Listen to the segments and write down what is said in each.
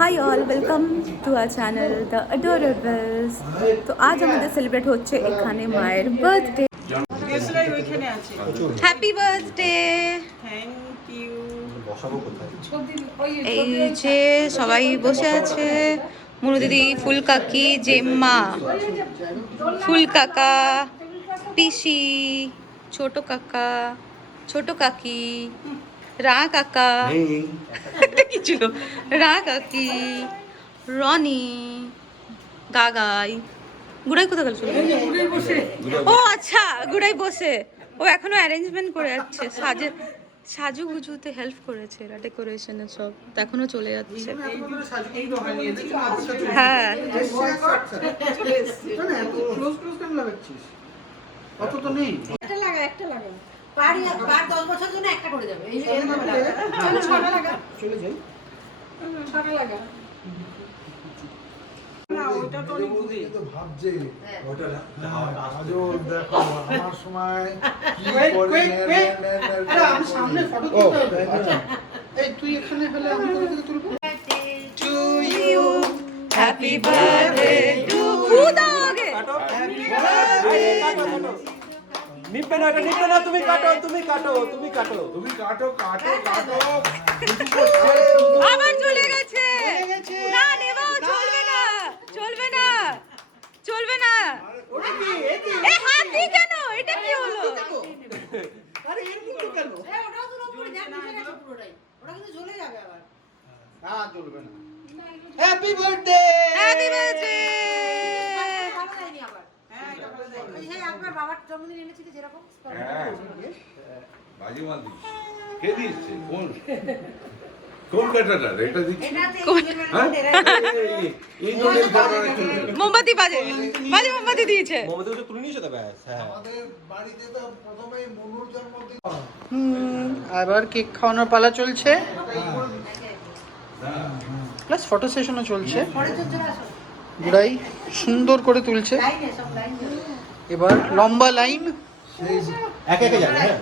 High all, welcome to our channel the adorables. তো আজ আমাদের সেলিব্রেট হচ্ছে এখানে মায়ের birthday. Happy birthday. Thank you. এই যে সবাই বসে আছে, মুনু দিদি, ফুল কাকি, জেম্মা, ফুল কাকা, পিসি, ছোট কাকা, ছোট কাকি, রা কাকা, কি ছিল, রা কাকি, রনি, গাগাই। গুড়াই কোথা গেল? ও আচ্ছা, গুড়াই বসে, ও এখনো অ্যারেঞ্জমেন্ট করে যাচ্ছে, সাজু গুজুতে হেল্প করেছে, এরা ডেকোরেশনে সব, তো এখনো চলে যাচ্ছে। হ্যাঁ, একটা লাগা পার 10 বছর জন্য একটা করে যাবে। এই যে ছটা লাগা চলে যাই, ছটা লাগা না, ওটা তো অনেক দূরে তো ভাবছে ওটা না। আজও দেখো আমার সময় কি করে আরে আমি সামনে ফটো তুলতে হবে। এই তুই এখানে হলে আমি করে দিতে তুলবো। To you, happy birthday to খুদা আগে হ্যাপি বার্থডে। নিপে না, এটা নিপে না, তুমি কাটো, তুমি কাটো, তুমি কাটো, তুমি কাটো, কাটো, কাটো। আবার চলে গেছে। না নেবা, চলবে না, চলবে না, চলবে না। ওটা কি এই হাত দিয়ে কেন? এটা কি হলো? আরে এর মুখটা কেন? এই ওটাও তো উপরে দেখ, নিচে গেছে পুরোটাই, ওটা কিন্তু জ্বলে যাবে আবার। হ্যাঁ জ্বলবে না। Happy birthday, happy birthday. ভালো যায়নি আবার। হ্যাঁ এটা ভালো যায়নি। ওই যে একবার বাবার জন্মদিন এনেছিল যেরকম হ্যাঁ বাজি মাল দিচ্ছে। কে দিচ্ছে? কোন কাটাটা এটা দিচ্ছে? হ্যাঁ? এই জলের কাটাটা চলবে। মোমবাতি বাজে, বাজে মোমবাতি দিয়েছে। মোমবাতি তো তুলে নিয়েছো তো ব্যাস। হ্যাঁ আমাদের বাড়িতে তো প্রথমেই মনুর জন্মদিন। এবার কেক খাওয়ানোর পালা চলছে, প্লাস ফটো সেশনও চলছে। গুড়াই সুন্দর করে তুলছে, এবার লম্বা লাইন। সেই একে একে যাবে। হ্যাঁ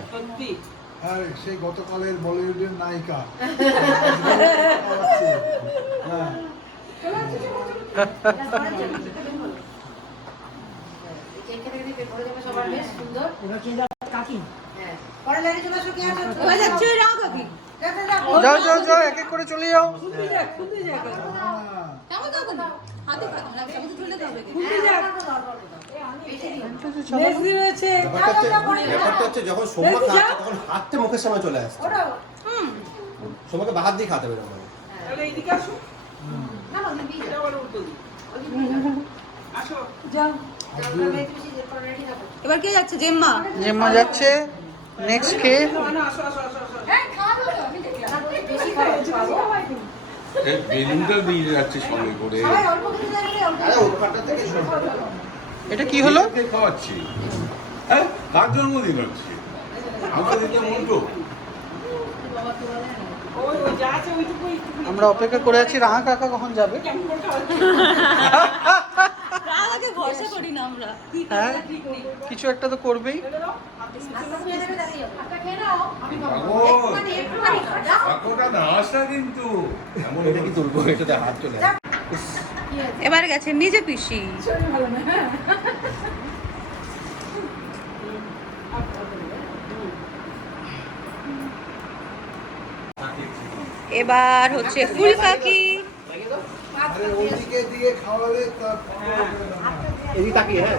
আর সেই গতকালের বলিউডের নায়িকা। হ্যাঁ যাও যাও যাও, এক এক করে চলে যাও। ব্যাপারটা হচ্ছে যখন সোমা খাচ্ছে তখন হাতটা মুখের সামনে চলে আসছে। সোমাকে বাহাত দিয়ে খাতে হবে না। এবার কে যাচ্ছে? জেম্মা। জেম্মা যাচ্ছে, নেক্সট কে? এই বেলুনটা দিয়ে যাচ্ছে সঙ্গে করে। আরে ওখানটা থেকে এটা কি হলো? কে খাওয়াচ্ছি? হ্যাঁ কার জন্মদিন হচ্ছে? আমাদের তো মন্টু। আমরা অপেক্ষা করে আছি রাহা কাকা কখন যাবে। আগে ভরসা করি না আমরা। হ্যাঁ কিছু একটা তো করবেই। কাকুটা না আসা কিন্তু এমন এটা কি তুলবো, এটাতে হাত চলে আসছে। এবার গেছে নিজে পিসি। এবার হচ্ছে ফুল কাকি। আরে ওইদিকে দিয়ে খাওয়ালে তার এদিকে তাকিয়ে। হ্যাঁ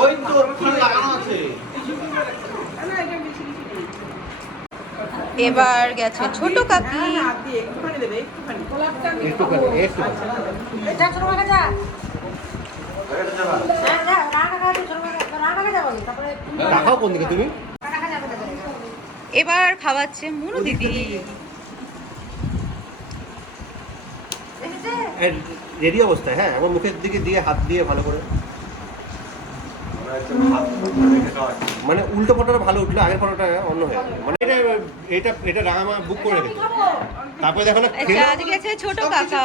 ওই তো ওখানে লাগানো আছে। এবার গেছে ছোট কাকি। রাখাও কোন দিকে তুমি? এবার খাওয়াচ্ছে মুনু দিদি। রেডি অবস্থায়। হ্যাঁ আমার মুখের দিকে দিয়ে হাত দিয়ে ভালো করে, মানে উল্টো ফটোটা ভালো উঠলো, আগের ফটোটা অন্য হয়ে গেল। মানে এটা এটা এটা রাঙামা বুক করে রেখেছে, তারপরে দেখো না আচ্ছা আজ গেছে ছোট কাকা।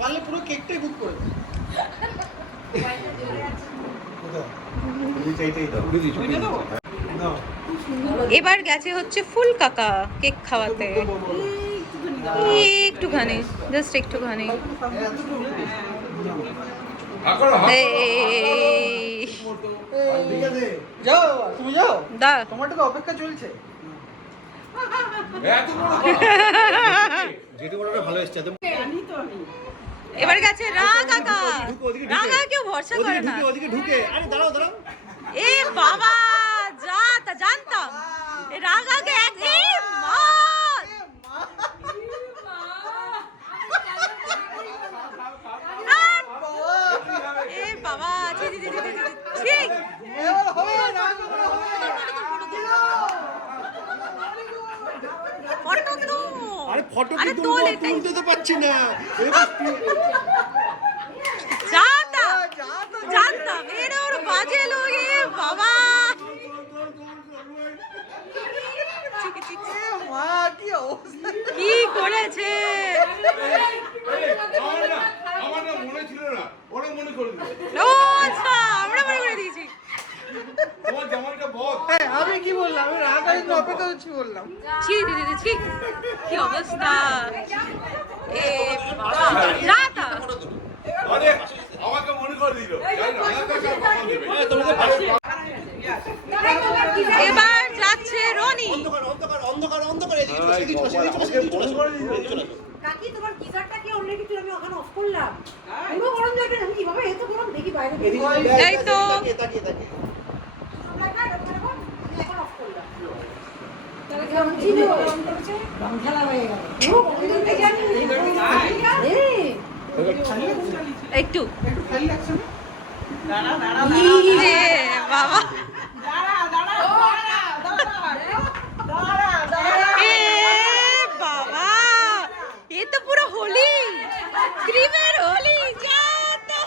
পারলে পুরো কেকটাই বুক করে দাও। এইটাই দাও। না এবার গেছে হচ্ছে ফুল কাকা কেক খাওয়াতে, একটুখানি, জাস্ট একটুখানি। এই, যাও তুমি যাও, দা তোমার তো অপেক্ষা চলছে। যেটা বড়টা ভালো এসছে একদম। এবার গেছে রা কাকা। রা কাকা কেউ ভরসা করে না। ওদিকে ঢুকে, আরে দাঁড়াও দাঁড়াও। এ বাবা, যা তা জানতাম এ রা কাকা এক এ মা। এ বাবা, ছি ছি ছি ছি ছি, ছি। এবার হবে না, ফটো তো, আরে ফটো আরে কি তোল তুলবো, এটাই। তুলতে তো পারছি না। জানতাম এর ওর বাজে লোক। এ বাবা, মা কি অবস্থা। কি করেছে। আমার না মনে ছিল না, ওরা মনে করে দিল। ও আচ্ছা, আমরা মনে করে দিয়েছি। তোমার জামাইটা বদ। হ্যাঁ, আমি কি বললাম, আমি রাগাই অপেক্ষা হচ্ছি বললাম। ছি দিদি ছি, কি অবস্থা। এ বাবা, রাতা আরে আমাকে মনে করে দিল। জানি না, আমাকে কখন দেবে? এবার যাচ্ছে রনি। অন্ধকার অন্ধকার অন্ধকার অন্ধকার, এদিকে চলে, এদিকে চলে, এদিকে চলে, এদিকে চলে, এদিকে চলে। কাকি তোমার গিজারটা কি অন্য কিছু আমি ওখানে অফ করলাম পুরো গরম যাবে না কিভাবে এত গরম দেখি বাইরে এই তো তাকিয়ে তাকিয়ে তাকিয়ে। আমি এখন অফ করলাম তাহলে কেমন ছিল রং খেলা হয়ে গেল একটু একটু খালি লাগছে না? এ বাবা, এ বাবা, এ তো পুরো হোলি, ক্রিমের হোলি। যা তা।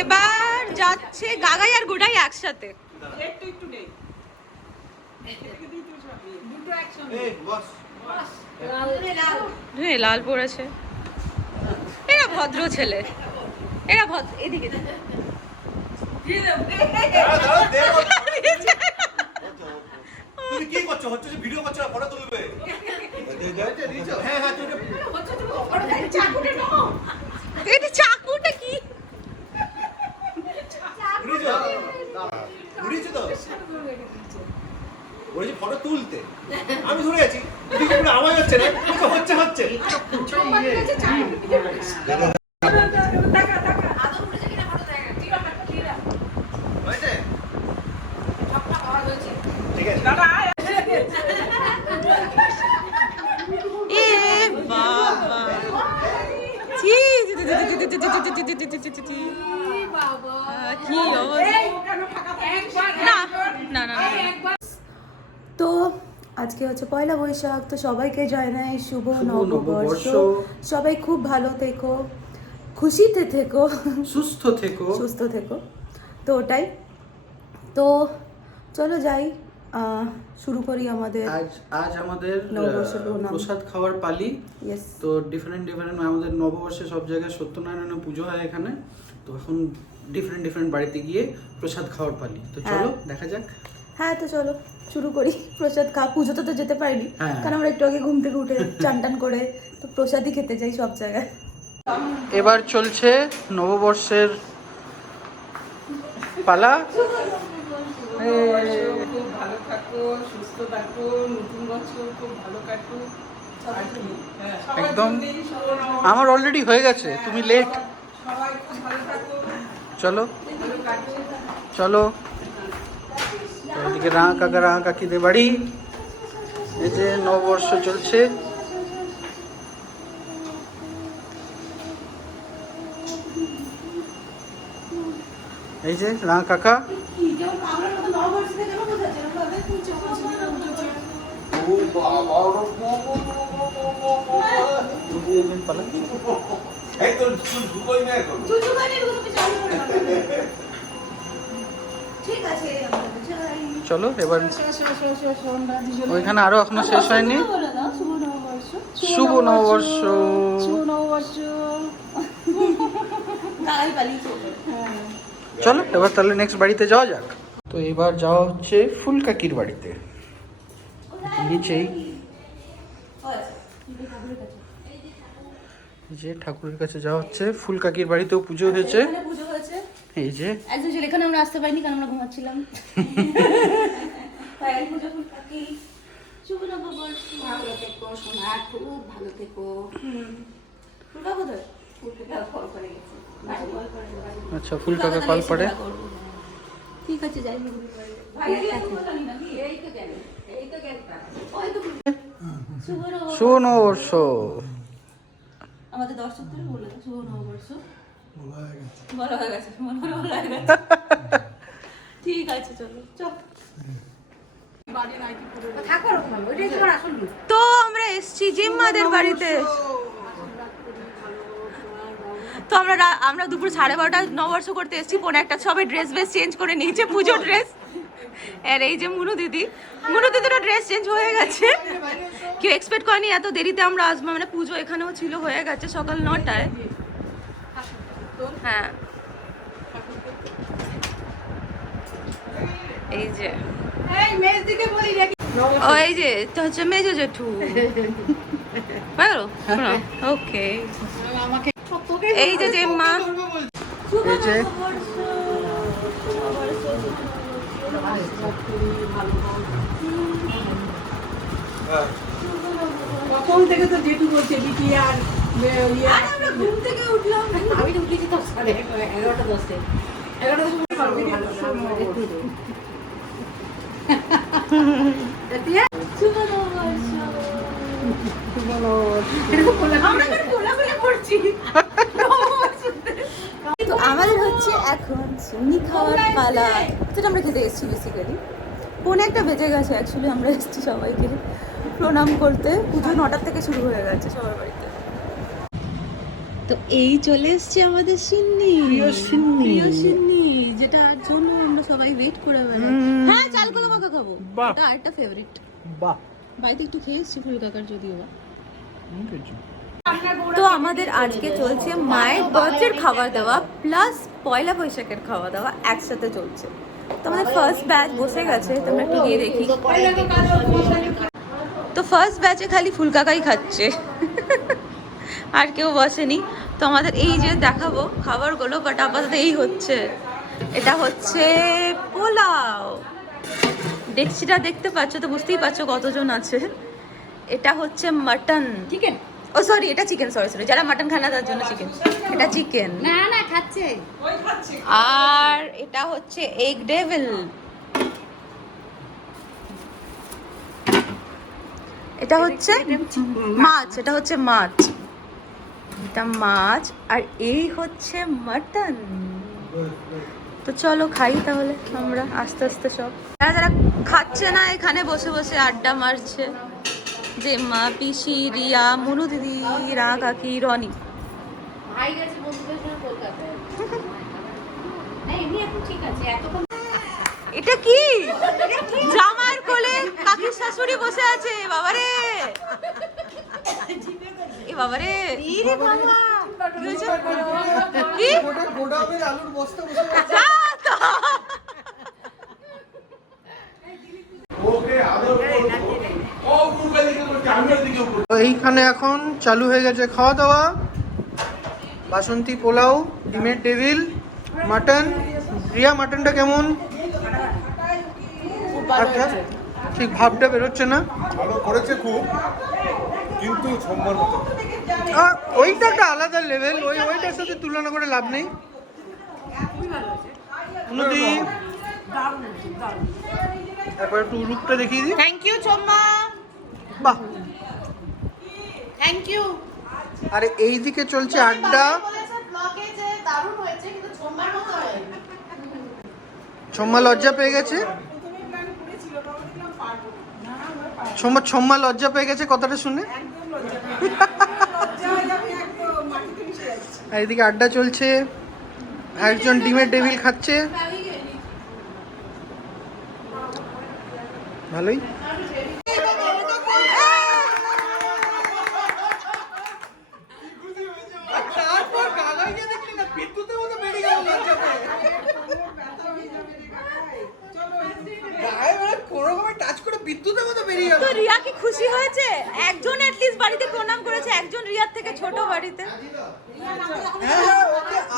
এবার যাচ্ছে গাগাই আর গুডাই একসাথে। এই বস। লাল পড়েছে। এরা ভদ্র ছেলে, এরা ভদ্র। এদিকে দে। দাঁড়াও, দাঁড়াও, দেবো। তুমি কি করছো? হচ্ছে যে ভিডিও করছো না, ফটো তুলবে। হ্যাঁ হ্যাঁ, তুমি এটা চাকুটা কি? ঘুরিয়েছো? ঘুরিয়েছো তো? বলেছি ফটো তুলতে, আমি ধরে আছি, এদিকে পুরো আওয়াজ হচ্ছে না, বলছে হচ্ছে হচ্ছে। হয়েছে? ঠিক আছে। এ বাবা, ছি ছি, ছি, ছি, ছি, ছি, ছি, ছি, ছি, ছি, ছি, ছি, ছি। কি অবস্থা। না না না না। তো আজকে হচ্ছে পয়লা বৈশাখ, তো সবাইকে জানাই শুভ নববর্ষ। সবাই খুব ভালো থেকো, খুশিতে থেকো, সুস্থ থেকো। সুস্থ থেকো। তো ওটাই। তো চলো যাই, শুরু করি আমাদের। আজ আমাদের নববর্ষের প্রণাম। প্রসাদ খাওয়ার পালি। ইয়েস, তো ডিফারেন্ট আমাদের নববর্ষে সব জায়গায় সত্যনারায়ণের পুজো হয় এখানে। তো এখন ডিফারেন্ট বাড়িতে গিয়ে প্রসাদ খাওয়ার পালি। তো চলো দেখা যাক। হ্যাঁ তো চলো শুরু করি। প্রসাদ পুজোতে তো যেতে পারিনি, হ্যাঁ। কারণ আমরা একটু আগে ঘুম থেকে উঠে চান টান করে তো প্রসাদই খেতে যাই সব জায়গায়। এবার চলছে নববর্ষের পালা। খুব ভালো থাকো, সুস্থ থাকো, নতুন বছর খুব ভালো কাটুক। একদম আমার অলরেডি হয়ে গেছে, তুমি লেট। সবাই খুব ভালো থাকো, চলো ভালো কাটুক। চলো। এদিকে কাকা কাকিদের বাড়ি, এই যে নববর্ষ চলছে। এই যে কাকা। এই তো ঢুকোই না এখন। চলো এবার ওইখানে আরো এখনো শেষ হয়নি। শুভ নববর্ষ। কাকাই পালিয়েছে ওপরে। চলো এবার তাহলে নেক্সট বাড়িতে যাওয়া যাক। তো এবার যাওয়া হচ্ছে ফুল কাকির বাড়িতে, নিচেই এই যে ঠাকুরের কাছে যাওয়া হচ্ছে। ফুল কাকির বাড়িতেও পুজো হয়েছে, এখানে পুজো হয়েছে। এই যে একজন ছিল, এখানে আমরা আসতে পারিনি কারণ আমরা ঘুমাচ্ছিলাম। তাই পুজো ফুল কাকি শুভ নববর্ষ। ভালো থেকো সোনা, খুব ভালো থেকো। ফুলকা কোথায়? ফুলটা ফল করে গেছে। আচ্ছা ফুল কাকা কল পড়ে। ঠিক আছে যাই হোক। এই তো গেল, এই তো গেল। শুভ নববর্ষ। শুভ নববর্ষ। আমাদের দর্শকদের বলে দাও শুভ নববর্ষ। বলা হয়ে গেছে। বলা হয়ে গেছে, মনে মনে বলা হয়ে গেছে। ঠিক আছে চলো চল। থাকো ওরকম, ওইটাই তোমার আসল রূপ। তো আমরা এসছি জিম্মাদের বাড়িতে। তো আমরা দুপুর 12:30 নববর্ষ করতে এসেছি। 1:45 সবে ড্রেস বেস চেঞ্জ করে নিয়েছে, পুজো ড্রেস। আর এই যে মুনু দিদিরও ড্রেস চেঞ্জ হয়ে গেছে। কেউ এক্সপেক্ট করেনি এত দেরিতে আমরা আসবো, মানে পুজো এখানেও ছিল, হয়ে গেছে সকাল 9টায়। হ্যাঁ এই যে এই মেজ দিকে বলি রে। ওই যে এটা হচ্ছে মেজো জেঠু। ওকে আমাকে তোকে এই যে জেম্মা। এই যে কখন থেকে তো জেঠু বলছে বিটি আর আমরা ঘুম থেকে উঠলাম। আমি তো উঠেছি তো 11:30 10 তো আমাদের হচ্ছে এখন চিনি খাওয়ার পালা, যেটা আমরা খেতে এসেছি বেসিক্যালি। 1:45 বেজে গেছে অ্যাকচুয়ালি, আমরা এসেছি সবাইকে প্রণাম করতে। পুজো 9টার থেকে শুরু হয়ে গেছে সবার বাড়িতে। তো এই চলে এসছে আমাদের সিন্নি, প্রিয় সিন্নি, যেটার জন্য আমরা সবাই ওয়েট করে বেড়াই। হ্যাঁ চালকলা মাখা খাবো, এটা আরেকটা ফেভারিট। বাহ, বাড়িতে একটু খেয়ে এসেছি ফুল কাকার, যদিও বা। তো আমাদের আজকে চলছে মায়ের বার্থডের খাবার দাওয়া প্লাস পয়লা বৈশাখের খাওয়া দাওয়া একসাথে চলছে। তো আমাদের ফার্স্ট ব্যাচ বসে গেছে, তোমরা একটু গিয়ে দেখি। তো ফার্স্ট ব্যাচে খালি ফুল কাকাই খাচ্ছে, আর কেউ বসেনি। তো আমাদের এই যে দেখাবো খাবারগুলো, বাট আপাতত এই হচ্ছে, এটা হচ্ছে পোলাও। ডেকচিটা দেখতে পাচ্ছ তো, বুঝতেই পারছো কতজন আছে। এটা হচ্ছে মাটন, চিকেন। ও সরি এটা চিকেন, সরি যারা মাটন খায় না তার জন্য চিকেন, এটা চিকেন। না না খাচ্ছে। আর এটা হচ্ছে এগ ডেভিল, এটা হচ্ছে মাছ, এটা হচ্ছে মাছ, এটা মাছ। আর এই হচ্ছে মাটন। তো চলো খাই তাহলে আমরা আস্তে আস্তে সব। যারা যারা খাচ্ছে না এখানে বসে বসে আড্ডা মারছে, জেম্মা, পিসি, রিয়া, মনু দিদি, রা কাকি, রনি। ভাই গেছে বন্ধুদের সঙ্গে কলকাতায়। না এমনি এখন ঠিক আছে, এতক্ষণ এটা কি জামার কোলে কাকির শাশুড়ি বসে আছে। বাবারে এ বাবারে, ইরে বাবা কি হয়েছে? কি গোডাউনের আলুর বস্তা বসে যা তো। ওকে আদর করো। ও পূর্বে দিকে করছে, আমি ওদিকে করছি। তো এইখানে এখন চালু হয়ে গেছে খাওয়া দাওয়া। বাসন্তী পোলাও, ডিমের টেবিল, মাটন। রিয়া মাটনটা কেমন? আচ্ছা, ঠিক ভাবটা বেরোচ্ছে না। ভালো করেছে খুব, কিন্তু সোমবার মতো ওইটা একটা আলাদা লেভেল, ওইটার সাথে তুলনা করে লাভ নেই। নদী একবার একটু রূপটা দেখিয়ে দিই। থ্যাংক ইউ চম্মা, বাহ। Thank you. আরে এইদিকে চলছে আড্ডা। ছম্মা লজ্জা পেয়ে গেছে, ছম্মা লজ্জা পেয়ে গেছে কথাটা শুনে। আর এদিকে আড্ডা চলছে, একজন ডিমের টেবিল খাচ্ছে। ভালোই। তারপর গাগাইকে দেখলি না, বিদ্যুতে খুশি হয়েছে, একজন অ্যাটলিস্ট বাড়িতে প্রণাম করেছে, একজন রিয়ার থেকে ছোট বাড়িতে।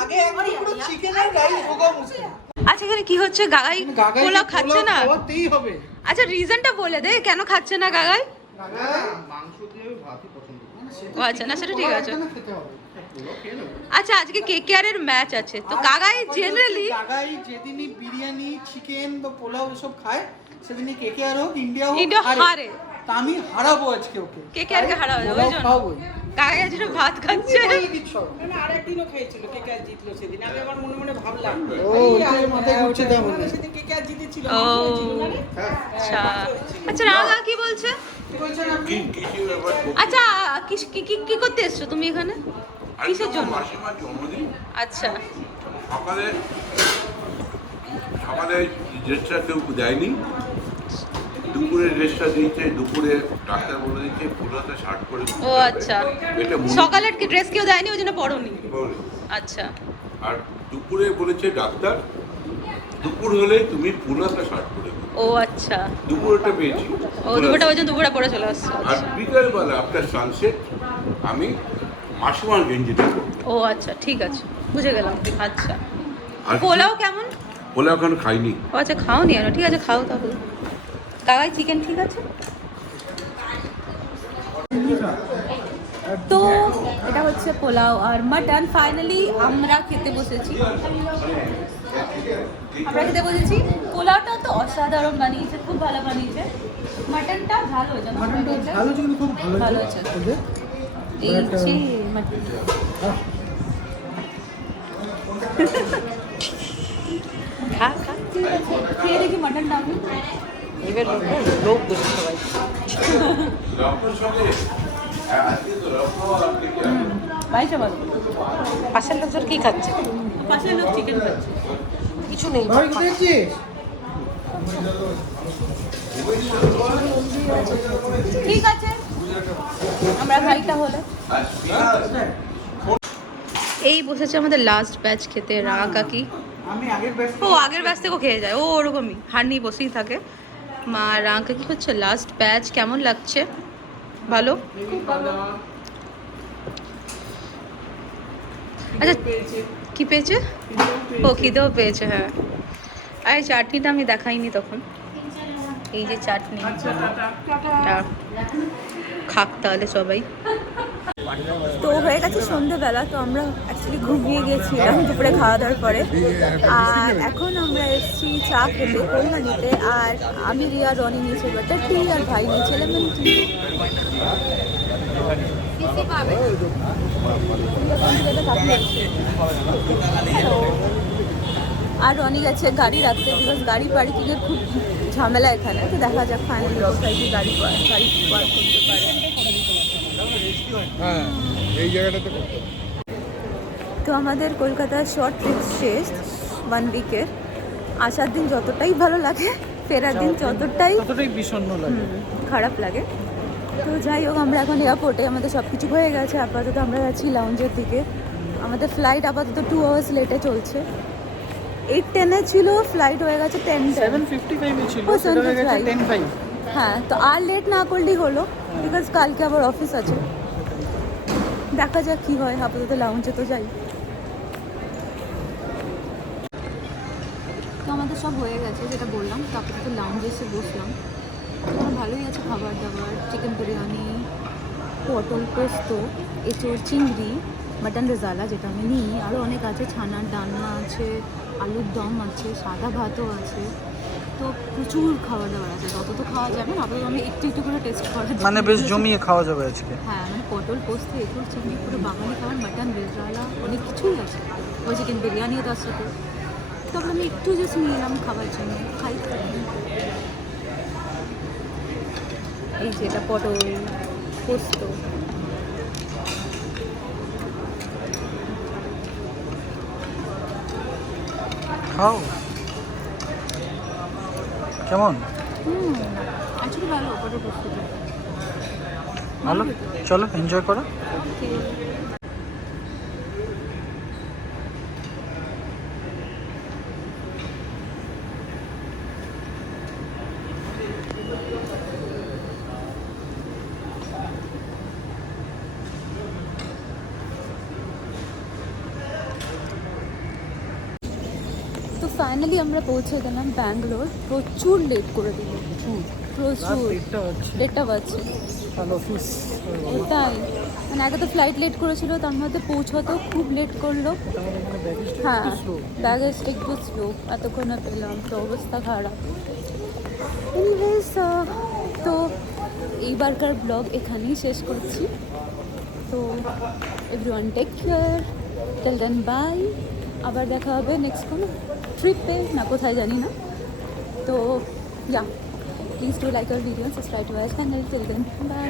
আগে একবার পুরো চিকেনের রাইস ভোগা মুশকিল। আচ্ছা এখানে কি হচ্ছে? গাগাই পোলাও খাচ্ছে না? খাওয়াতেই হবে। আচ্ছা রিজনটা বলে দে কেন খাচ্ছে না গাগাই। মাংস দিয়ে ভাতই পছন্দ করে। ও আচ্ছা, না সেটা ঠিক আছে। খেতে হবে। আচ্ছা আজকে KKR এর ম্যাচ আছে, তো গাগাই জেনারেলি জায়গায় যেদিনই বিরিয়ানি চিকেন বা পোলাও এসব খায় সেদিনই KKR হোক ইন্ডিয়া হোক ইন্ডিয়া হারে। তা আমি হারাবো আজকে ওকে। KKR কে হারাবে ওই জন্য খাওয়াবোই। গাগাই আজকে ভাত খাচ্ছে। মানে আরেকদিনও খেয়েছিল KKR জিতলো সেদিন, আমি আবার মনে মনে ভাবলাম ও ওটাই মাথায় ঘুরছে তেমন। সেদিন KKR জিতেছিল, ও মাংস হয়েছিল না রে? আচ্ছা আচ্ছা রাগা কি বলছে? কিছু ব্যাপার আচ্ছা কি করতে এসছো তুমি এখানে? কিসের জন্য? মাসিমার জন্মদিন আচ্ছা সকালে সকালে ড্রেসটা কেউ দেয়নি, দুপুরে ড্রেসটা দিয়েছে, দুপুরে ডাক্তার বলে দিচ্ছে পুরোটা শার্ট করে ঘুরতে ও হবে। আচ্ছা এটা সকালের কি ড্রেস কেউ দেয়নি ওই জন্য পরোনি? বলে। আচ্ছা আর দুপুরে বলেছে ডাক্তার দুপুর হলে তুমি পুরোটা শার্ট করে ঘুরবে। ও আচ্ছা দুপুরটা পেয়েছি। ও দুপুরটা ওই জন্য দুপুরে পরে চলে আসছে। আর বিকালবেলা আফটার সানসেট আমি মাসিমার গেঞ্জিটা করবো। ও আচ্ছা ঠিক আছে বুঝে গেলাম। আচ্ছা আর পোলাও কেমন? বলে এখন খাইনি। ও আচ্ছা খাওনি এখনো, ঠিক আছে খাও তাহলে। কাকাই চিকেন ঠিক আছে? তো এটা হচ্ছে পোলাও আর মাটন। ফাইনালি আমরা খেতে বসেছি। পোলাওটা তো অসাধারণ বানিয়েছে, খুব ভালো বানিয়েছে। মাটনটা ভালো হয়েছে, ভালো চিকেন খুব ভালো হয়েছে। এই যে মাটন খা খা খেয়ে দেখি মাটনটা আমি। এবার লোক দেখে সবাই ডক্টর সঙ্গে আজকে তো বাইশে ভালো। পাশের লোকজন কি খাচ্ছে? পাশের লোক চিকেন খাচ্ছে। কিছু নেই। ভাই কোথায় যাচ্ছিস? ঠিক আছে আমরা খাই তাহলে। এই বসেছে আমাদের লাস্ট ব্যাচ খেতে, রাগা কাকি। আমি আগের ব্যাচ ও আগের ব্যাচ থেকেও খেয়ে যায়, ও ওরকমই হার নিয়ে বসেই থাকে। মা রাগা কাকি হচ্ছে লাস্ট ব্যাচ। কেমন লাগছে? ভালো। আচ্ছা কি পেয়েছে? ও খিদেও পেয়েছে, হ্যাঁ। আর এই চাটনিটা আমি দেখাইনি তখন, এই যে চাটনি। খাক তাহলে সবাই। তো হয়ে গেছে সন্ধ্যেবেলা, তো আমরা অ্যাকচুয়ালি ঘুমিয়ে গিয়েছিলাম দুপুরে খাওয়া দাওয়ার পরে। আর এখন আমরা এসেছি চা খেতে কল্যাণীতে। আর আমি রিয়া, রনি নিয়েছে বাটার টি, আর ভাই নিয়েছে লেমন টি। আর রনি গেছে গাড়ি রাখতে, বিকজ গাড়ি পার্কিংয়ের খুব ঝামেলা এখানে। তো দেখা যাক ফাইনালি কোথায় কি গাড়ি পার্ক করতে পারে। হ্যাঁ এই জায়গাটাতে করতে। তো আমাদের কলকাতার শর্ট ট্রিপ শেষ 1 উইকের। আসার দিন যতটাই ভালো লাগে, ফেরার দিন ততটাই বিষণ্ণ লাগে, খারাপ লাগে। তো যাই হোক আমরা এখন এয়ারপোর্টে, আমাদের সব কিছু হয়ে গেছে। আপাতত আমরা যাচ্ছি লাউঞ্জের দিকে। আমাদের ফ্লাইট আপাতত 2 আওয়ার্স লেটে চলছে। 8:10 ছিল, ফ্লাইট হয়ে গেছে 7:55 ছিল, ও, সেটা হয়ে গেছে 7:55 10:05। হ্যাঁ, তো আর লেট না করলেই হলো, বিকজ কালকে আবার অফিস আছে। দেখা যাক কী হয়। আপাতত লাউঞ্জে তো যাই। তো আমাদের সব হয়ে গেছে যেটা বললাম। তো আপাতত লাউঞ্জে এসে বসলাম। তো ভালোই আছে খাবার দাবার, চিকেন বিরিয়ানি, পটল পোস্ত, এঁচোড় চিংড়ি, মাটন রেজালা যেটা আমি নিই, আরও অনেক আছে, ছানার ডালনা আছে, আলুর দম আছে, সাদা ভাতও আছে। তো প্রচুর খাবার দাবার আছে, তত তো খাওয়া যাবে না। আপাতত আমি একটু একটু করে টেস্ট করার জন্য- মানে বেশ জমিয়ে খাওয়া যাবে আজকে। হ্যাঁ, মানে পটল পোস্ত, এঁচোড় চিংড়ি, পুরো বাঙালি খাবার, মাটন রেজালা, অনেক কিছুই আছে। ওই চিকেন বিরিয়ানিও তো আছে। তো তারপরে আমি একটু জাস্ট নিয়ে এলাম খাবার জন্য, খাই। এই যে এটা পটল পোস্ত। খাও কেমন? অ্যাকচুয়ালি ভালো পটল পোস্তটা। ভালো, চলো এনজয় করো। ফাইনালি আমরা পৌঁছে গেলাম ব্যাঙ্গালোর। প্রচুর লেট করে দিল, প্রচুর। 1:30 বাজছে। ওটাই মানে আগে তো ফ্লাইট লেট করেছিল, তার মধ্যে পৌঁছাতেও খুব লেট করলো। হ্যাঁ, ব্যাগেজটা একটু স্লো, এতক্ষণে পেলাম তো অবস্থা খারাপ। এনিওয়েজ, তো এইবারকার ব্লগ এখানেই শেষ করছি। তো everyone take care, till then bye. আবার দেখা হবে নেক্সট কোনো ট্রিপে, না কোথায় জানি না। তো yeah, please do like our video, subscribe to our channel. Till then by.